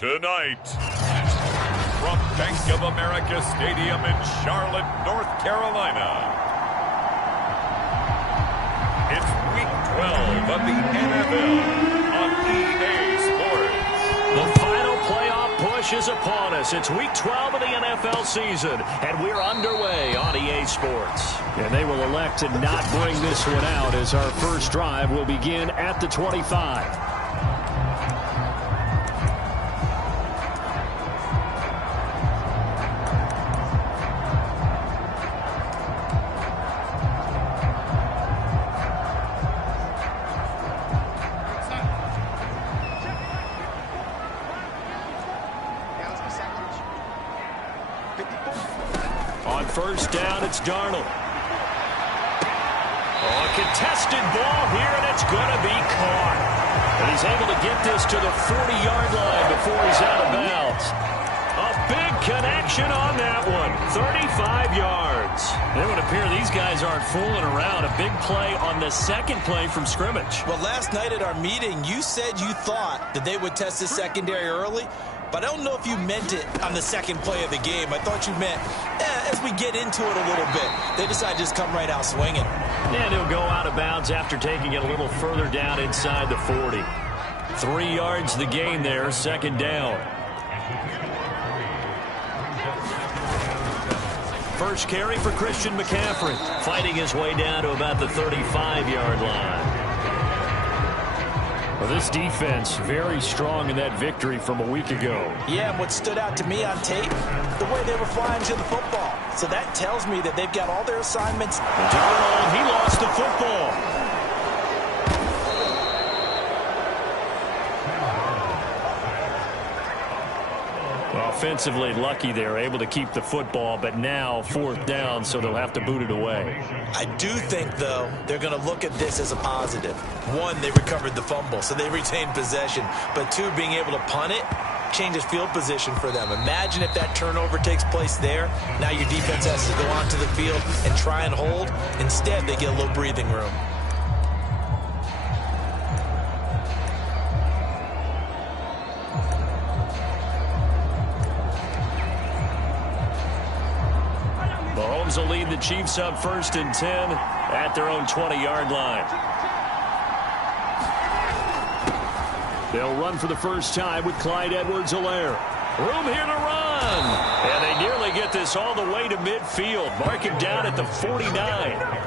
Tonight, from Bank of America Stadium in Charlotte, North Carolina, it's Week 12 of the NFL on EA Sports. The final playoff push is upon us. It's Week 12 of the NFL season, and we're underway on EA Sports. And they will elect to not bring this one out as our first drive will begin at the 25. On first down, it's Darnold. Oh, a contested ball here, and it's going to be caught. And he's able to get this to the 40-yard line before he's out of bounds. A big connection on that one, 35 yards. It would appear these guys aren't fooling around. A big play on the second play from scrimmage. Well, last night at our meeting, you said you thought that they would test the secondary early. But I don't know if you meant it on the second play of the game. I thought you meant, as we get into it a little bit, they decide to just come right out swinging. And he'll go out of bounds after taking it a little further down inside the 40. 3 yards the gain there, second down. First carry for Christian McCaffrey, fighting his way down to about the 35-yard line. Well, this defense very strong in that victory from a week ago. Yeah, and what stood out to me on tape, the way they were flying to the football. So that tells me that they've got all their assignments. Darnold, he lost the football. Well, offensively lucky they're able to keep the football, but now fourth down, so they'll have to boot it away. I do think, though, they're going to look at this as a positive. One, they recovered the fumble, so they retained possession. But two, being able to punt it changes field position for them. Imagine if that turnover takes place there. Now your defense has to go onto the field and try and hold. Instead, they get a little breathing room. Mahomes will lead the Chiefs up 1st and 10 at their own 20-yard line. They'll run for the first time with Clyde Edwards-Helaire. Room here to run. And they nearly get this all the way to midfield. Mark him down at the 49.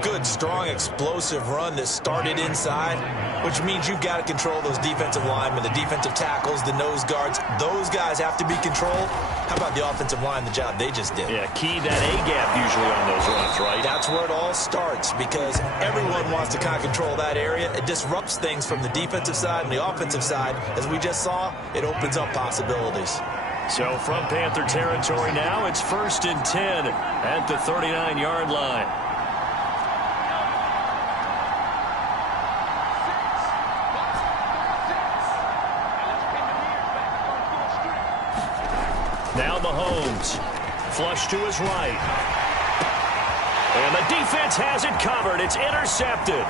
Good, strong, explosive run that started inside, which means you've got to control those defensive linemen, the defensive tackles, the nose guards. Those guys have to be controlled. How about the offensive line, the job they just did? Yeah, key that A-gap usually on those runs, right? That's where it all starts, because everyone wants to kind of control that area. It disrupts things from the defensive side and the offensive side. As we just saw, it opens up possibilities. So from Panther territory now, it's 1st and 10 at the 39-yard line. Now Mahomes, flush to his right. And the defense has it covered. It's intercepted.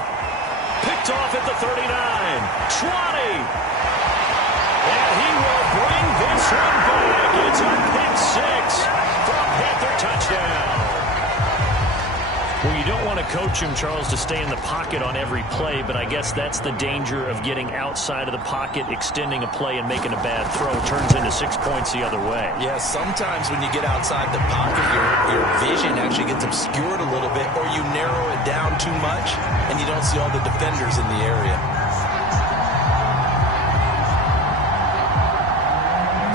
Picked off at the 39. 20. And he will bring this one back. It's a pick six from Panther touchdown. Well, you don't want to coach him, Charles, to stay in the pocket on every play, but I guess that's the danger of getting outside of the pocket, extending a play, and making a bad throw. Turns into 6 points the other way. Yeah, sometimes when you get outside the pocket, your vision actually gets obscured a little bit, or you narrow it down too much, and you don't see all the defenders in the area.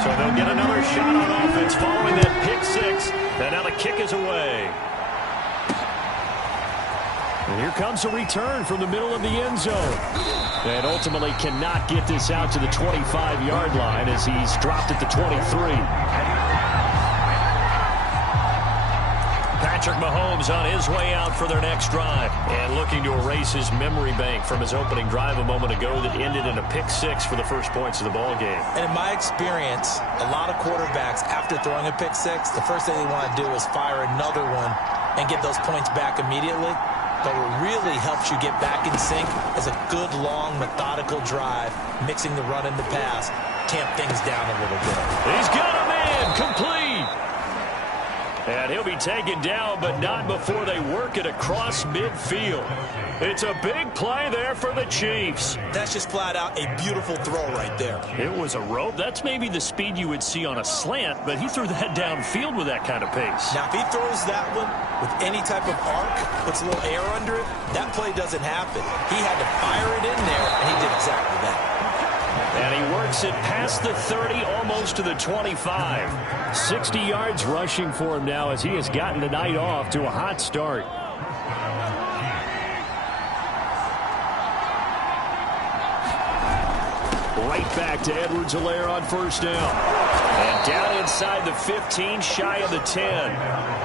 So they'll get another shot on offense following that pick six, and now the kick is away. And here comes a return from the middle of the end zone. And ultimately cannot get this out to the 25-yard line as he's dropped at the 23. Patrick Mahomes on his way out for their next drive. And looking to erase his memory bank from his opening drive a moment ago that ended in a pick six for the first points of the ball game. And in my experience, a lot of quarterbacks, after throwing a pick six, the first thing they want to do is fire another one and get those points back immediately. But what really helps you get back in sync is a good, long, methodical drive, mixing the run and the pass, tamp things down a little bit. He's got him in, complete. And he'll be taken down, but not before they work it across midfield. It's a big play there for the Chiefs. That's just flat out a beautiful throw right there. It was a rope. That's maybe the speed you would see on a slant, but he threw that downfield with that kind of pace. Now, if he throws that one with any type of arc, puts a little air under it, that play doesn't happen. He had to fire it in there, and he did exactly that. And he works it past the 30, almost to the 25. 60 yards rushing for him now as he has gotten the night off to a hot start. Right back to Edwards-Helaire on first down. And down inside the 15, shy of the 10.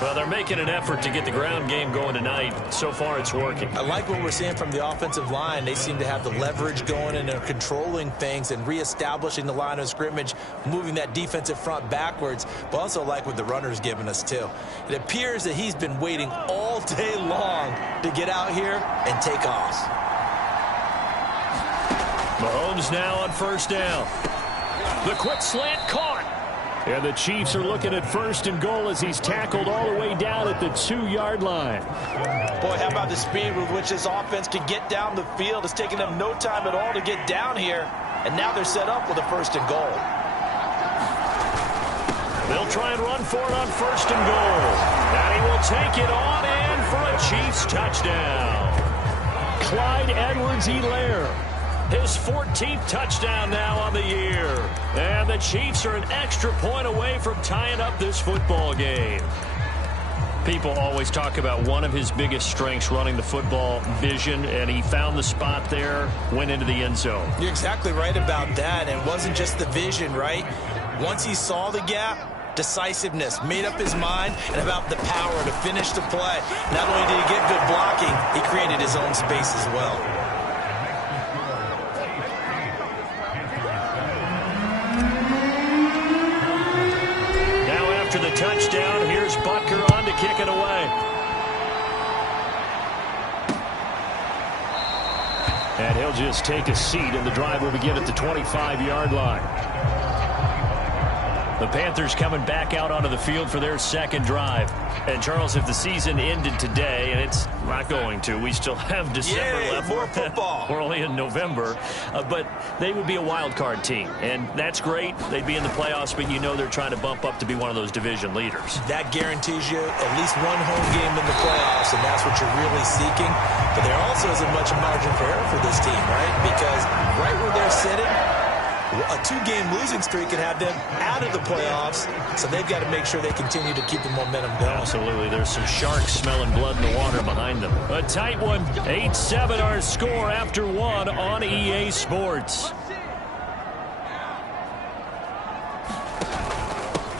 Well, they're making an effort to get the ground game going tonight. So far, it's working. I like what we're seeing from the offensive line. They seem to have the leverage going, and they're controlling things and reestablishing the line of scrimmage, moving that defensive front backwards, but also like what the runner's giving us, too. It appears that he's been waiting all day long to get out here and take off. Mahomes now on first down. The quick slant caught. And the Chiefs are looking at first and goal as he's tackled all the way down at the 2-yard line. Boy, how about the speed with which this offense can get down the field? It's taken them no time at all to get down here. And now they're set up with a first and goal. They'll try and run for it on first and goal. And he will take it on in for a Chiefs touchdown. Clyde Edwards-Helaire. His 14th touchdown now on the year. And the Chiefs are an extra point away from tying up this football game. People always talk about one of his biggest strengths, running the football, vision, and he found the spot there, went into the end zone. You're exactly right about that. And it wasn't just the vision, right? Once he saw the gap, decisiveness, made up his mind, and about the power to finish the play. Not only did he get good blocking, he created his own space as well. After the touchdown, here's Butker on to kick it away. And he'll just take a seat, and the drive will begin at the 25-yard line. The Panthers coming back out onto the field for their second drive. And, Charles, if the season ended today, and it's not going to, we still have December left. More football. We're only in November. But they would be a wild card team. And that's great. They'd be in the playoffs, but you know they're trying to bump up to be one of those division leaders. That guarantees you at least one home game in the playoffs, and that's what you're really seeking. But there also isn't much margin for error for this team, right? Because right where they're sitting, a 2-game losing streak could have them out of the playoffs, so they've got to make sure they continue to keep the momentum going. Absolutely. There's some sharks smelling blood in the water behind them. A tight one. 8-7 our score after one on EA Sports.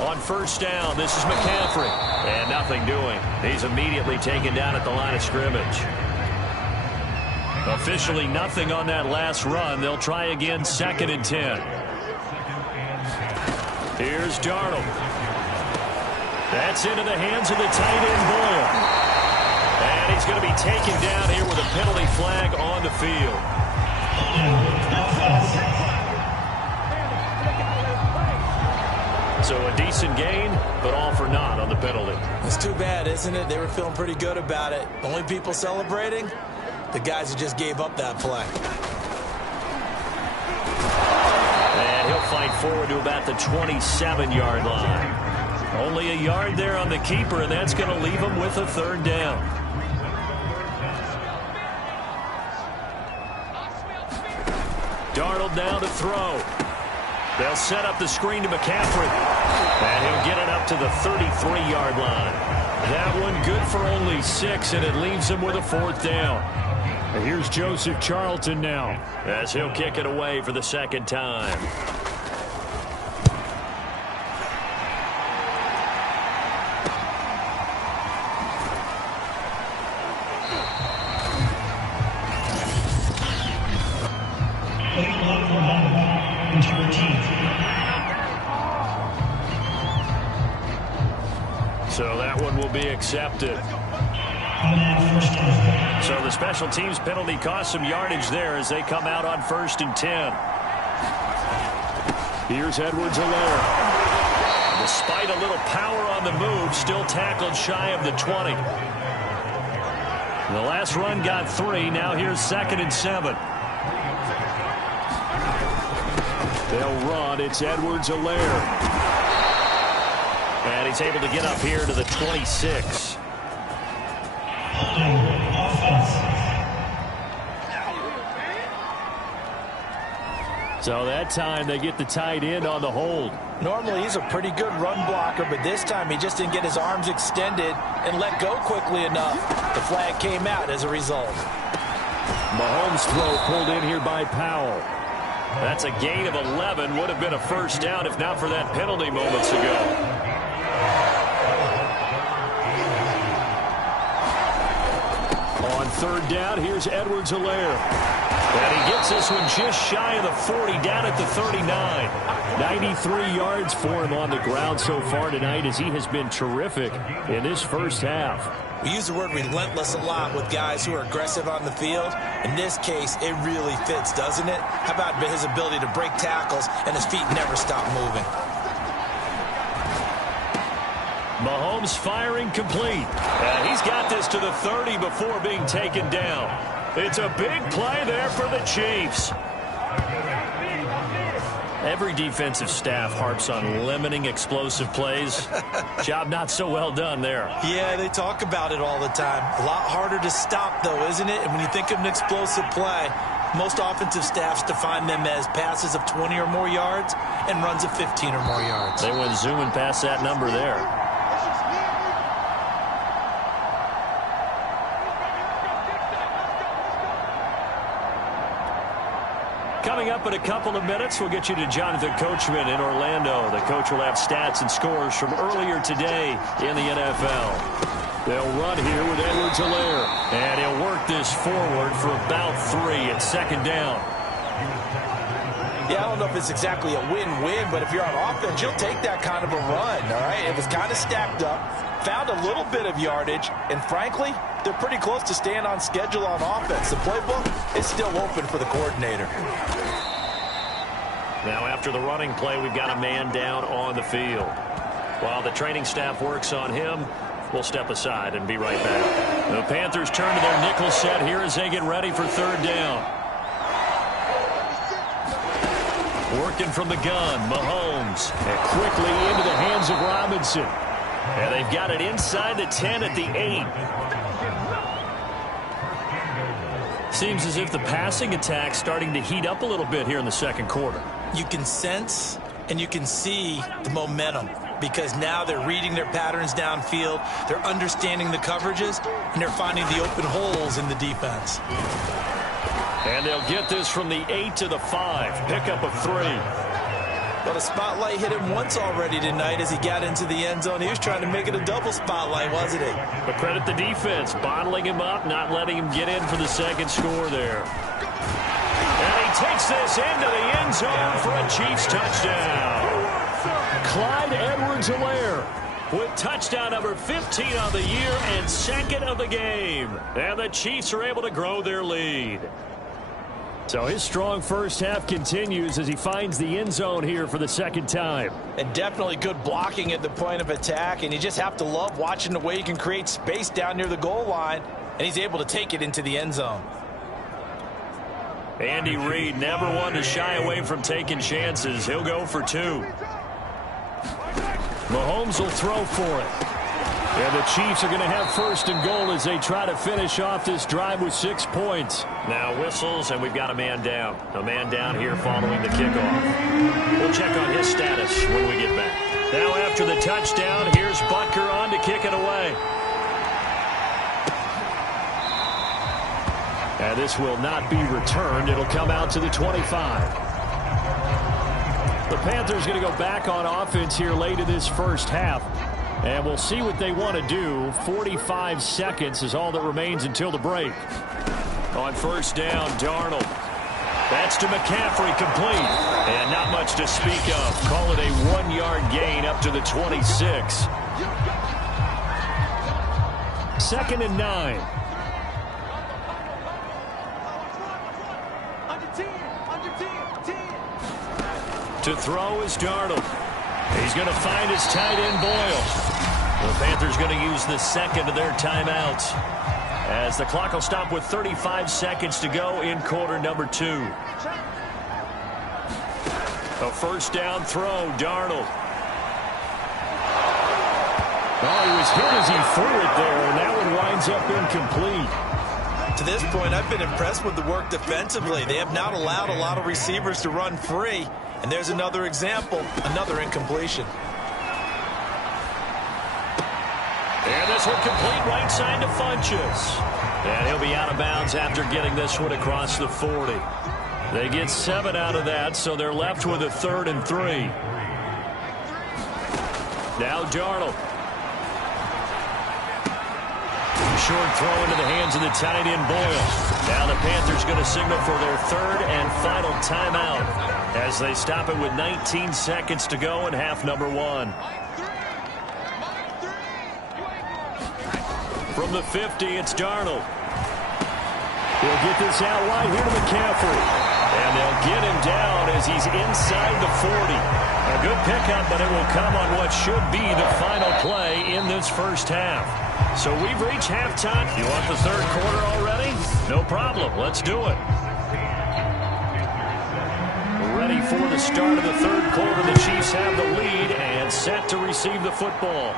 On first down, this is McCaffrey. And nothing doing. He's immediately taken down at the line of scrimmage. Officially nothing on that last run. They'll try again, 2nd and 10. Here's Darnold. That's into the hands of the tight end Boyle. And he's going to be taken down here with a penalty flag on the field. So a decent gain, but all for naught on the penalty. It's too bad, isn't it? They were feeling pretty good about it. Only people celebrating? The guys who just gave up that play. And he'll fight forward to about the 27-yard line. Only a yard there on the keeper, and that's going to leave him with a 3rd down. Darnold now to throw. They'll set up the screen to McCaffrey. And he'll get it up to the 33-yard line. That one good for only 6, and it leaves him with a 4th down. Here's Joseph Charlton now, as he'll kick it away for the 2nd time. So that one will be accepted. So the special teams penalty cost some yardage there as they come out on 1st and 10. Here's Edwards-Helaire. Despite a little power on the move, still tackled shy of the 20. The last run got 3. Now here's 2nd and 7. They'll run. It's Edwards-Helaire. And he's able to get up here to the 26. So that time they get the tight end on the hold. Normally he's a pretty good run blocker, but this time he just didn't get his arms extended and let go quickly enough. The flag came out as a result. Mahomes' throw pulled in here by Powell. That's a gain of 11. Would have been a first down if not for that penalty moments ago. On 3rd down, here's Edwards-Helaire. And he gets this one just shy of the 40, down at the 39. 93 yards for him on the ground so far tonight as he has been terrific in this first half. We use the word relentless a lot with guys who are aggressive on the field. In this case, it really fits, doesn't it? How about his ability to break tackles and his feet never stop moving? Mahomes firing complete. And he's got this to the 30 before being taken down. It's a big play there for the Chiefs. Every defensive staff harps on limiting explosive plays. Job not so well done there. Yeah, they talk about it all the time. A lot harder to stop, though, isn't it? And when you think of an explosive play, most offensive staffs define them as passes of 20 or more yards and runs of 15 or more yards. They went zooming past that number there. Coming up in a couple of minutes, we'll get you to Jonathan Coachman in Orlando. The coach will have stats and scores from earlier today in the NFL. They'll run here with Edwards-Helaire. And he'll work this forward for about 3 at 2nd down. Yeah, I don't know if it's exactly a win-win, but if you're on offense, you'll take that kind of a run, all right? It was kind of stacked up, found a little bit of yardage, and frankly, they're pretty close to staying on schedule on offense. The playbook is still open for the coordinator. Now after the running play, we've got a man down on the field. While the training staff works on him, we'll step aside and be right back. The Panthers turn to their nickel set here as they get ready for 3rd down. Working from the gun, Mahomes. And quickly into the hands of Robinson. And they've got it inside the 10 at the 8. Seems as if the passing attack's starting to heat up a little bit here in the 2nd quarter. You can sense and you can see the momentum because now they're reading their patterns downfield, they're understanding the coverages, and they're finding the open holes in the defense. And they'll get this from the 8 to the 5. Pickup of 3. Well, the spotlight hit him once already tonight as he got into the end zone. He was trying to make it a double spotlight, wasn't he? But credit the defense, bottling him up, not letting him get in for the 2nd score there. And he takes this into the end zone for a Chiefs touchdown. Clyde Edwards-Helaire with touchdown number 15 on the year and 2nd of the game. And the Chiefs are able to grow their lead. So his strong first half continues as he finds the end zone here for the 2nd time. And definitely good blocking at the point of attack, and you just have to love watching the way he can create space down near the goal line, and he's able to take it into the end zone. Andy Reid never one to shy away from taking chances. He'll go for 2. Mahomes will throw for it. And the Chiefs are going to have 1st and goal as they try to finish off this drive with 6 points. Now whistles, and we've got a man down. A man down here following the kickoff. We'll check on his status when we get back. Now after the touchdown, here's Butker on to kick it away. And this will not be returned. It'll come out to the 25. The Panthers going to go back on offense here late in this first half. And we'll see what they want to do. 45 seconds is all that remains until the break. On 1st down, Darnold. That's to McCaffrey, complete. And not much to speak of. Call it a 1-yard gain up to the 26. 2nd and 9. To throw is Darnold. He's going to find his tight end Boyle. The Panthers going to use the second of their timeouts, as the clock will stop with 35 seconds to go in quarter number 2. A first down throw, Darnold. Oh, he was hit as he threw it there, and that one winds up incomplete. To this point, I've been impressed with the work defensively. They have not allowed a lot of receivers to run free. And there's another example, another incompletion. And this one complete right side to Funchess. And he'll be out of bounds after getting this one across the 40. They get 7 out of that, so they're left with a 3rd and 3. Now Darnold. Short throw into the hands of the tight end Boyle. Now the Panthers going to signal for their 3rd and final timeout, as they stop it with 19 seconds to go in half number 1. From the 50, it's Darnold. He'll get this out wide here to McCaffrey. And they'll get him down as he's inside the 40. A good pickup, but it will come on what should be the final play in this first half. So we've reached halftime. You want the 3rd quarter already? No problem. Let's do it. Ready for the start of the 3rd quarter. The Chiefs have the lead and set to receive the football.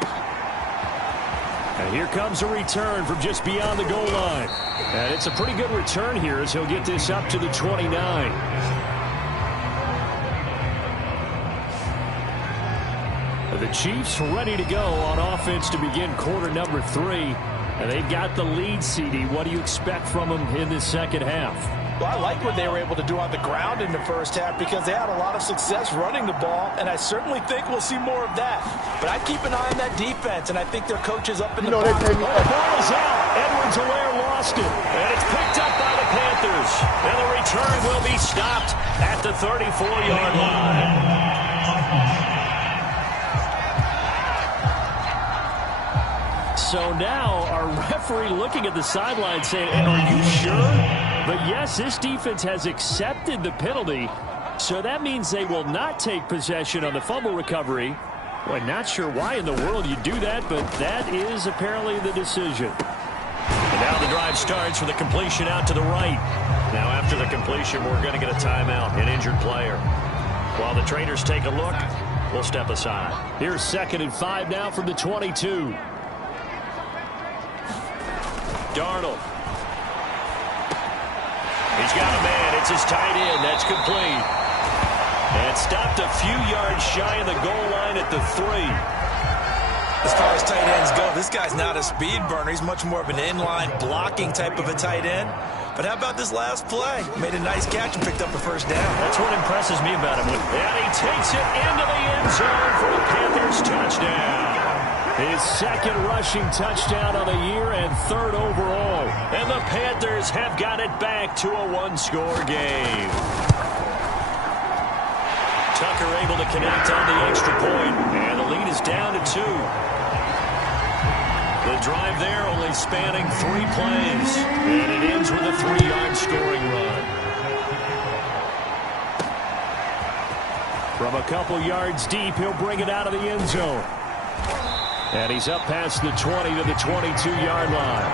And here comes a return from just beyond the goal line. And it's a pretty good return here, as he'll get this up to the 29. The Chiefs ready to go on offense to begin quarter number 3. And they've got the lead, CD. What do you expect from them in this second half? Well, I like what they were able to do on the ground in the first half, because they had a lot of success running the ball, and I certainly think we'll see more of that. But I keep an eye on that defense, and I think their coach is up in the box. The ball is out. Edwards-Helaire lost it, and it's picked up by the Panthers. And the return will be stopped at the 34-yard line. So now our referee looking at the sideline saying, are you sure? But yes, this defense has accepted the penalty, so that means they will not take possession on the fumble recovery. Well, not sure why in the world you do that, but that is apparently the decision. And now the drive starts with a completion out to the right. Now after the completion, we're going to get a timeout, an injured player. While the traders take a look, we'll step aside. Here's 2nd and 5 now from the 22. Darnold. He's got a man. It's his tight end. That's complete. And stopped a few yards shy of the goal line at the 3. As far as tight ends go, this guy's not a speed burner. He's much more of an inline blocking type of a tight end. But how about this last play? Made a nice catch and picked up a first down. That's what impresses me about him. And he takes it into the end zone for a Panthers touchdown. His 2nd rushing touchdown of the year and 3rd overall. And the Panthers have got it back to a 1-score game. Tucker able to connect on the extra point, and the lead is down to 2. The drive there only spanning 3 plays, and it ends with a 3-yard scoring run. From a couple yards deep, he'll bring it out of the end zone. And he's up past the 20 to the 22-yard line.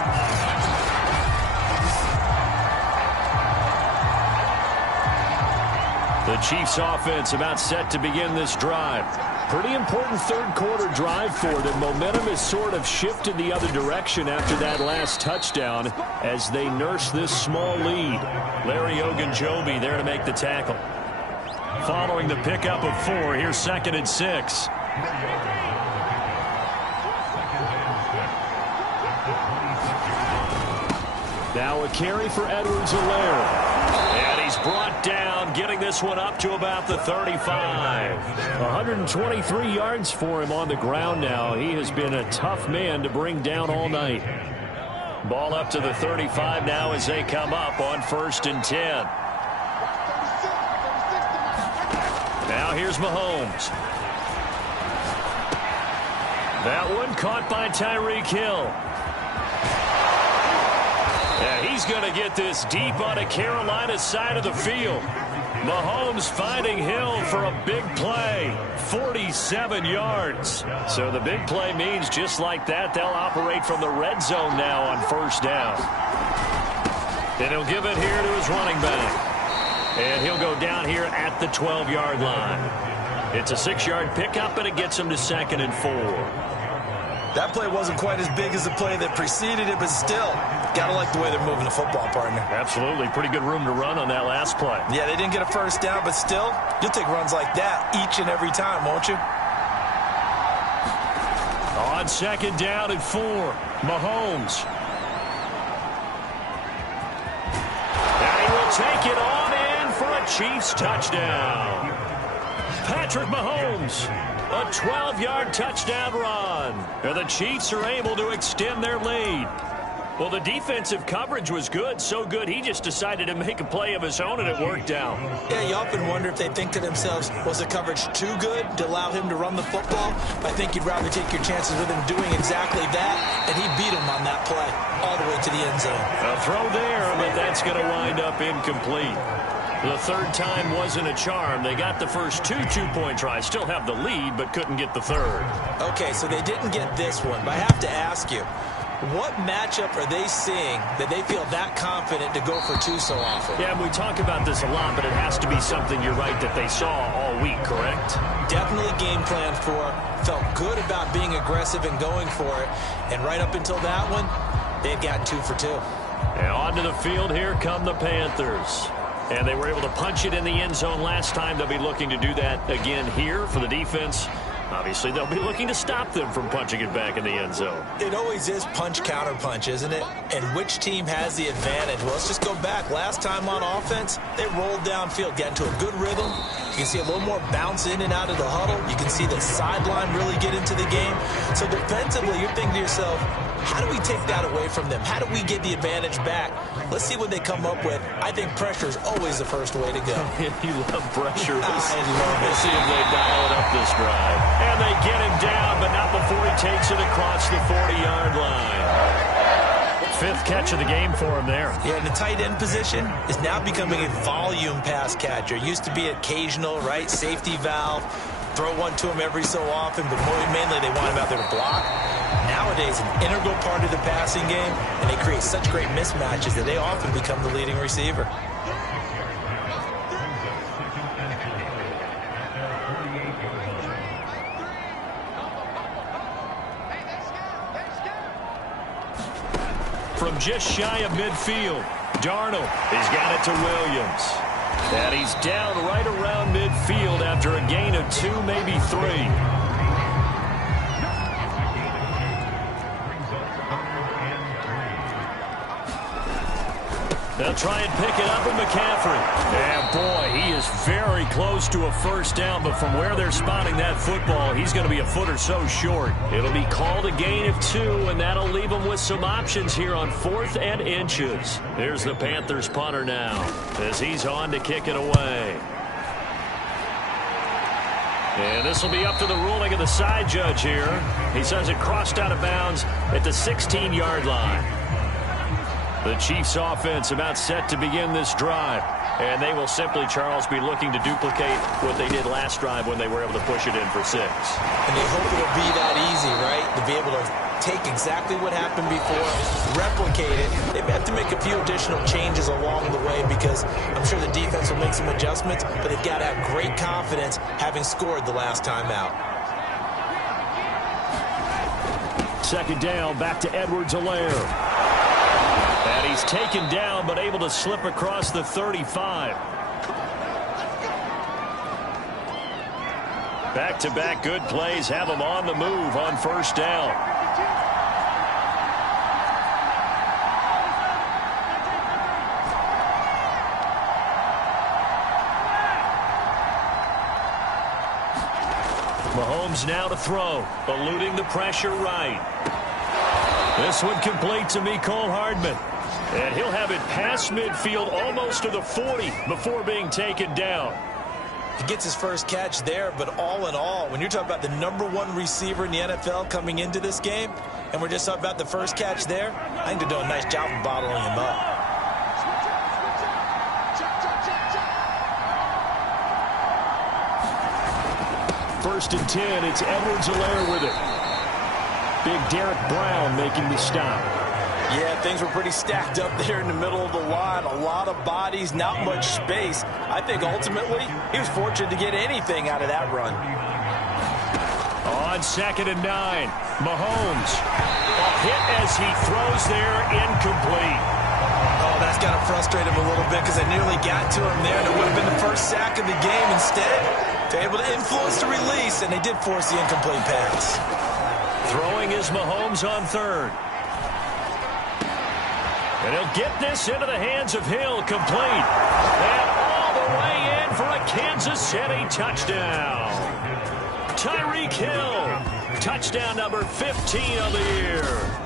The Chiefs offense about set to begin this drive. Pretty important 3rd quarter drive for them. Momentum has sort of shifted the other direction after that last touchdown as they nurse this small lead. Larry Ogunjobi there to make the tackle. Following the pickup of 4, here's 2nd and 6. Now a carry for Edwards-Helaire. And he's brought down, getting this one up to about the 35. 123 yards for him on the ground now. He has been a tough man to bring down all night. Ball up to the 35 now as they come up on 1st and 10. Now here's Mahomes. That one caught by Tyreek Hill. And he's going to get this deep onto Carolina's side of the field. Mahomes finding Hill for a big play, 47 yards. So the big play means just like that, they'll operate from the red zone now on first down. And he'll give it here to his running back. And he'll go down here at the 12-yard line. It's a 6-yard pickup, and it gets him to 2nd and 4. That play wasn't quite as big as the play that preceded it, but still, got to like the way they're moving the football, partner. Absolutely. Pretty good room to run on that last play. Yeah, they didn't get a first down, but still, you'll take runs like that each and every time, won't you? On 2nd down and 4, Mahomes. And he will take it on in for a Chiefs touchdown. Patrick Mahomes, a 12-yard touchdown run. And the Chiefs are able to extend their lead. Well, the defensive coverage was good, so good he just decided to make a play of his own, and it worked out. Yeah, you often wonder if they think to themselves, was the coverage too good to allow him to run the football? I think you'd rather take your chances with him doing exactly that, and he beat him on that play all the way to the end zone. A throw there, but that's going to wind up incomplete. The third time wasn't a charm. They got the first 2 two-point tries, still have the lead, but couldn't get the third. Okay, so they didn't get this one, but I have to ask you, what matchup are they seeing that they feel that confident to go for 2 so often? Yeah, we talk about this a lot, but it has to be something, you're right, that they saw all week, correct? Definitely game plan for, felt good about being aggressive and going for it, and right up until that one, they've got 2 for 2. And onto the field, here come the Panthers. And they were able to punch it in the end zone last time. They'll be looking to do that again here for the defense. Obviously, they'll be looking to stop them from punching it back in the end zone. It always is punch-counter-punch, isn't it? And which team has the advantage? Well, let's just go back. Last time on offense, they rolled downfield, got into a good rhythm. You can see a little more bounce in and out of the huddle. You can see the sideline really get into the game. So defensively, you're thinking to yourself, how do we take that away from them? How do we get the advantage back? Let's see what they come up with. I think pressure is always the first way to go. You love pressure. I love it. We'll see if they dial it up this drive. And they get him down, but not before he takes it across the 40-yard line. 5th catch of the game for him there. Yeah, and the tight end position is now becoming a volume pass catcher. Used to be occasional, right? Safety valve. Throw one to him every so often, but mainly they want him out there to block. Nowadays, an integral part of the passing game, and they create such great mismatches that they often become the leading receiver. From just shy of midfield, Darnold, he's got it to Williams. And he's down right around midfield after a gain of 2, maybe 3. They'll try and pick it up with McCaffrey. And boy, he is very close to a first down, but from where they're spotting that football, he's going to be a foot or so short. It'll be called a gain of 2, and that'll leave them with some options here on 4th and inches. Here's the Panthers punter now as he's on to kick it away. And this will be up to the ruling of the side judge here. He says it crossed out of bounds at the 16-yard line. The Chiefs offense about set to begin this drive. And they will simply, Charles, be looking to duplicate what they did last drive when they were able to push it in for 6. And they hope it'll be that easy, right? To be able to take exactly what happened before, replicate it. They have to make a few additional changes along the way because I'm sure the defense will make some adjustments, but they've got to have great confidence having scored the last time out. 2nd down, back to Edwards-Helaire. And he's taken down, but able to slip across the 35. Back-to-back good plays have him on the move on first down. Mahomes now to throw, eluding the pressure right. This one complete to Mecole Hardman. And he'll have it past midfield almost to the 40 before being taken down. He gets his first catch there, but all in all, when you're talking about the #1 receiver in the NFL coming into this game, and we're just talking about the first catch there, I think they're doing a nice job of bottling him up. First and 10, it's Edwards-Helaire with it. Big Derek Brown making the stop. Yeah, things were pretty stacked up there in the middle of the line. A lot of bodies, not much space. I think ultimately he was fortunate to get anything out of that run. On 2nd and 9, Mahomes. A hit as he throws there, incomplete. Oh, that's got to frustrate him a little bit because they nearly got to him there, and it would have been the first sack of the game. Instead, they're able to influence the release, and they did force the incomplete pass. Throwing is Mahomes on 3rd. And he'll get this into the hands of Hill, complete. And all the way in for a Kansas City touchdown. Tyreek Hill, touchdown number 15 of the year.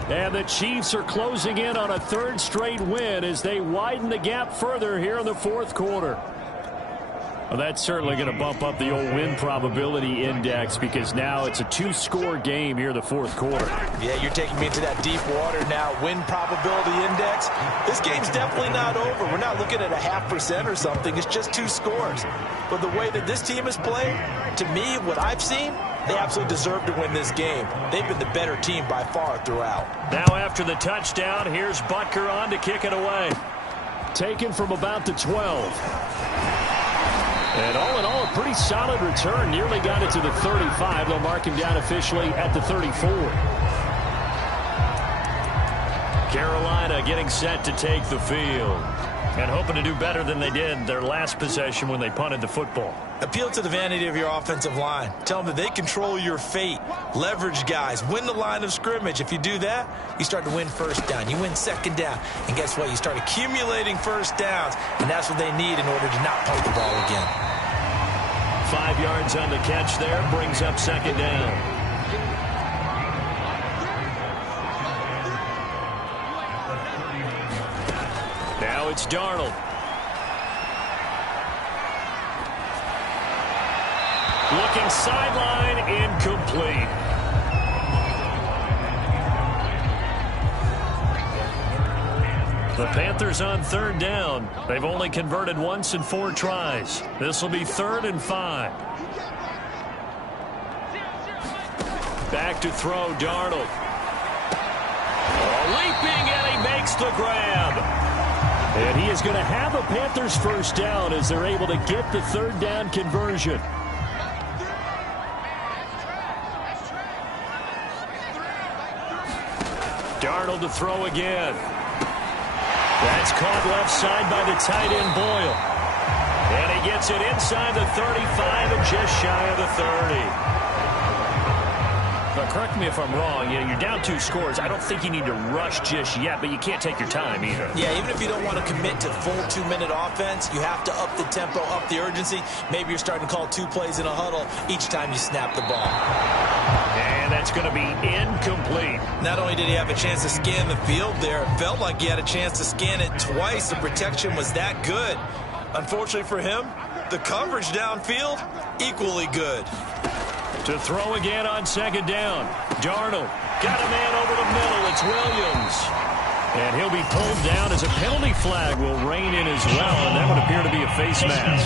And the Chiefs are closing in on a 3rd straight win as they widen the gap further here in the 4th quarter. Well, that's certainly going to bump up the old win probability index because now it's a 2-score game here in the 4th quarter. Yeah, you're taking me into that deep water now. Win probability index. This game's definitely not over. We're not looking at a 0.5% or something. It's just 2 scores. But the way that this team is playing, to me, what I've seen, they absolutely deserve to win this game. They've been the better team by far throughout. Now after the touchdown, here's Butker on to kick it away. Taken from about the 12. And all in all, a pretty solid return. Nearly got it to the 35. They'll mark him down officially at the 34. Carolina getting set to take the field. And hoping to do better than they did their last possession when they punted the football. Appeal to the vanity of your offensive line. Tell them that they control your fate. Leverage guys. Win the line of scrimmage. If you do that, you start to win 1st down. You win 2nd down. And guess what? You start accumulating 1st downs. And that's what they need in order to not punt the ball again. 5 yards on the catch there. Brings up 2nd down. Now it's Darnold. Looking sideline, incomplete. The Panthers on 3rd down. They've only converted once in 4 tries. This will be 3rd and 5. Back to throw, Darnold. Leaping, and he makes the grab. And he is going to have a Panthers 1st down as they're able to get the 3rd down conversion. Darnold to throw again. That's caught left side by the tight end Boyle. And he gets it inside the 35 and just shy of the 30. But correct me if I'm wrong, you're down 2 scores. I don't think you need to rush just yet, but you can't take your time either. Yeah, even if you don't want to commit to full 2-minute offense, you have to up the tempo, up the urgency. Maybe you're starting to call 2 plays in a huddle each time you snap the ball. And that's going to be incomplete. Not only did he have a chance to scan the field there, it felt like he had a chance to scan it twice. The protection was that good. Unfortunately for him, the coverage downfield, equally good. To throw again on 2nd down. Darnold got a man over the middle. It's Williams. And he'll be pulled down as a penalty flag will rein in as well. And that would appear to be a face mask.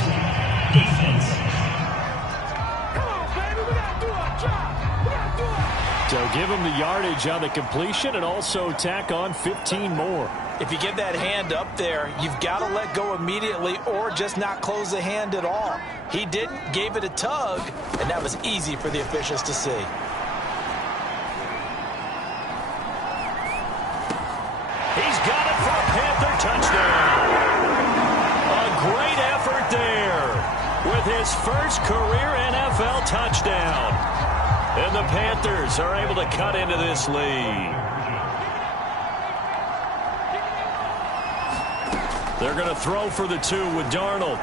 So give him the yardage on the completion and also tack on 15 more. If you give that hand up there, you've got to let go immediately or just not close the hand at all. He didn't, gave it a tug, and that was easy for the officials to see. He's got it for a Panther touchdown. A great effort there with his first career NFL touchdown. And the Panthers are able to cut into this lead. They're going to throw for the 2 with Darnold.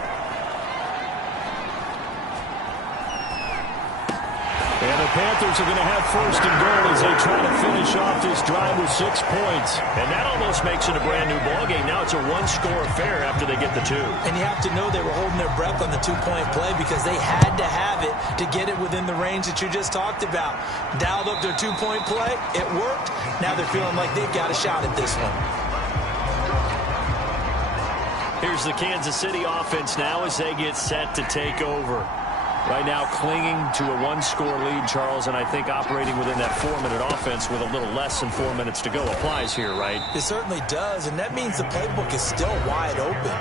And the Panthers are going to have first and goal as they try to finish off this drive with 6 points. And that almost makes it a brand-new ballgame. Now it's a one-score affair after they get the 2. And you have to know they were holding their breath on the 2-point play because they had to have it to get it within the range that you just talked about. Dialed up their 2-point play. It worked. Now they're feeling like they've got a shot at this one. Here's the Kansas City offense now as they get set to take over. Right now clinging to a 1-score lead, Charles, and I think operating within that 4-minute offense with a little less than 4 minutes to go applies here, right? It certainly does, and that means the playbook is still wide open.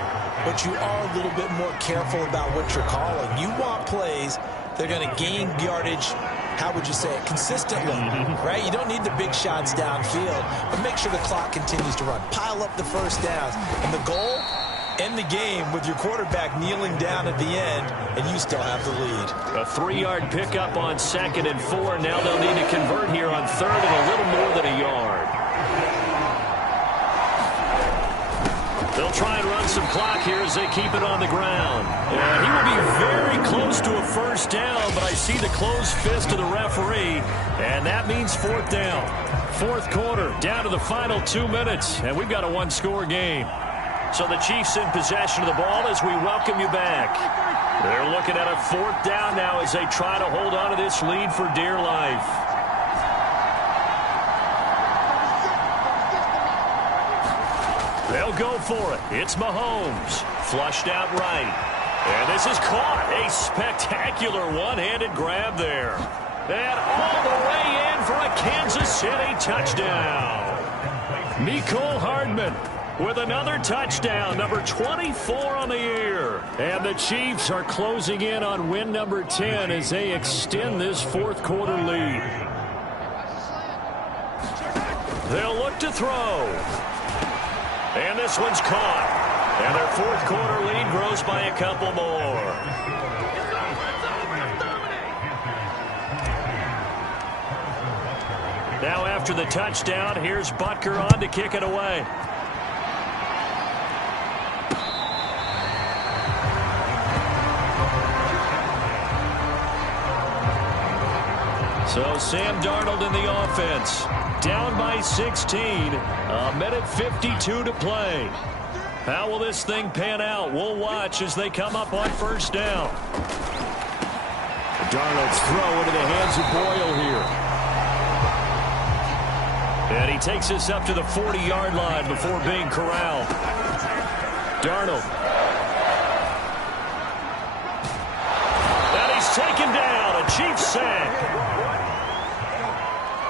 But you are a little bit more careful about what you're calling. You want plays that are going to gain yardage, how would you say it, consistently, right? You don't need the big shots downfield, but make sure the clock continues to run. Pile up the first downs. And the goal, end the game with your quarterback kneeling down at the end, and you still have the lead. A 3-yard pickup on 2nd and 4. Now they'll need to convert here on 3rd and a little more than a yard. They'll try and run some clock here as they keep it on the ground. And he will be very close to a first down, but I see the closed fist of the referee, and that means 4th down. 4th quarter, down to the final 2 minutes, and we've got a 1-score game. So the Chiefs in possession of the ball as we welcome you back. They're looking at a 4th down now as they try to hold on to this lead for dear life. They'll go for it. It's Mahomes. Flushed out right. And this is caught. A spectacular one-handed grab there. And all the way in for a Kansas City touchdown. Mecole Hardman with another touchdown, number 24 on the year. And the Chiefs are closing in on win number 10 as they extend this 4th quarter lead. They'll look to throw. And this one's caught. And their 4th quarter lead grows by a couple more. Now after the touchdown, here's Butker on to kick it away. So Sam Darnold in the offense. Down by 16. A minute 52 to play. How will this thing pan out? We'll watch as they come up on first down. Darnold's throw into the hands of Boyle here. And he takes this up to the 40-yard line before being corralled. Darnold. And he's taken down. A Chiefs sack.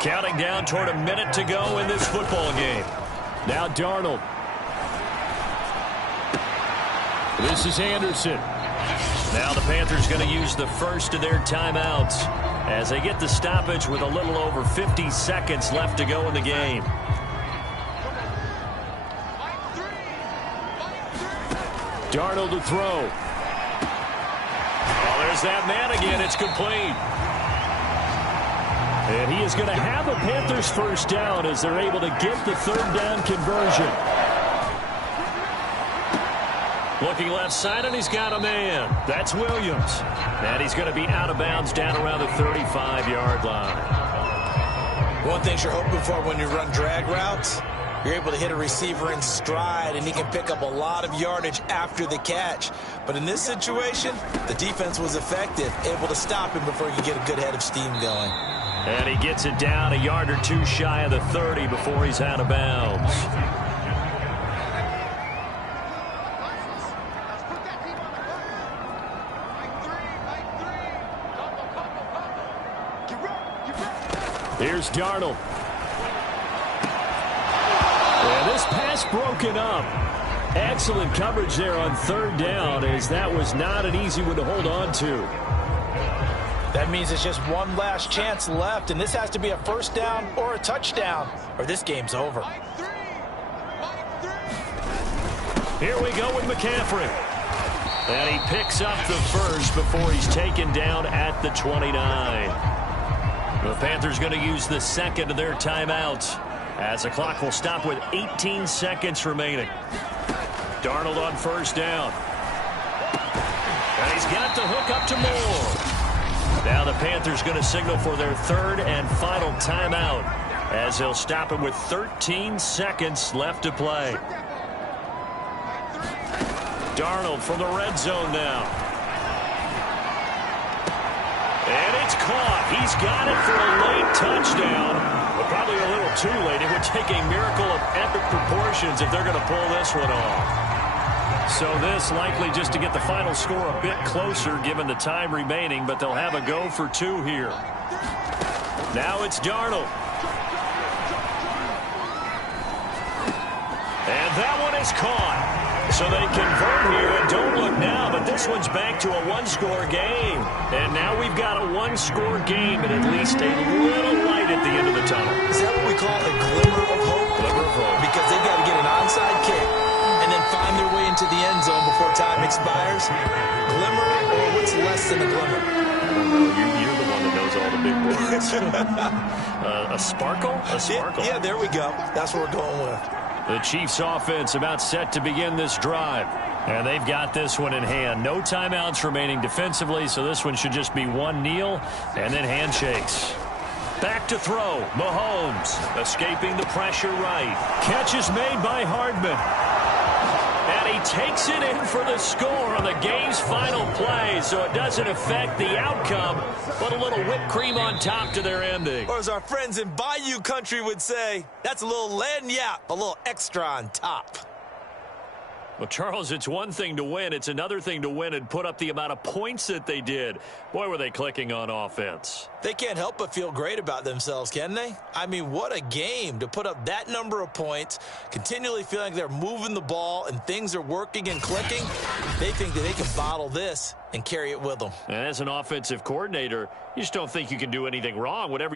Counting down toward a minute to go in this football game. Now Darnold. This is Anderson. Now the Panthers going to use the first of their timeouts as they get the stoppage with a little over 50 seconds left to go in the game. Darnold to throw. Oh, there's that man again. It's complete. And he is going to have a Panthers first down as they're able to get the 3rd down conversion. Looking left side, and he's got a man. That's Williams. And he's going to be out of bounds down around the 35-yard line. One thing you're hoping for when you run drag routes, you're able to hit a receiver in stride, and he can pick up a lot of yardage after the catch. But in this situation, the defense was effective, able to stop him before he could get a good head of steam going. And he gets it down a yard or two shy of the 30 before he's out of bounds. Here's Darnold. And this pass broken up. Excellent coverage there on 3rd down, as that was not an easy one to hold on to. That means it's just one last chance left, and this has to be a first down or a touchdown, or this game's over. Here we go with McCaffrey. And he picks up the first before he's taken down at the 29. The Panthers going to use the 2nd of their timeouts as the clock will stop with 18 seconds remaining. Darnold on first down. And he's got the hook up to Moore. Now the Panthers going to signal for their third and final timeout as they'll stop him with 13 seconds left to play. Darnold from the red zone now. And it's caught. He's got it for a late touchdown, but probably a little too late. It would take a miracle of epic proportions if they're going to pull this one off. So this likely just to get the final score a bit closer given the time remaining, but they'll have a go for two here. Now it's Darnold. And that one is caught. So they convert here, and don't look now, but this one's back to a one-score game. And now we've got a one-score game and at least a little light at the end of the tunnel. Is that what we call a glimmer of hope? Glimmer of hope. Because they've got to get an onside kick and then find their way into the end zone before time expires. Glimmer, or what's less than a glimmer? I don't know. You're the one that knows all the big words. A sparkle? A sparkle. Yeah, there we go. That's what we're going with. The Chiefs offense about set to begin this drive. And they've got this one in hand. No timeouts remaining defensively, so this one should just be one kneel and then handshakes. Back to throw. Mahomes escaping the pressure right. Catch is made by Hardman. And he takes it in for the score on the game's final play, so it doesn't affect the outcome, but a little whipped cream on top to their ending. Or as our friends in Bayou country would say, that's a little lagniappe, a little extra on top. Well, Charles, it's one thing to win. It's another thing to win and put up the amount of points that they did. Boy, were they clicking on offense. They can't help but feel great about themselves, can they? I mean, what a game to put up that number of points, continually feeling like they're moving the ball and things are working and clicking. They think that they can bottle this and carry it with them. And as an offensive coordinator, you just don't think you can do anything wrong. Whatever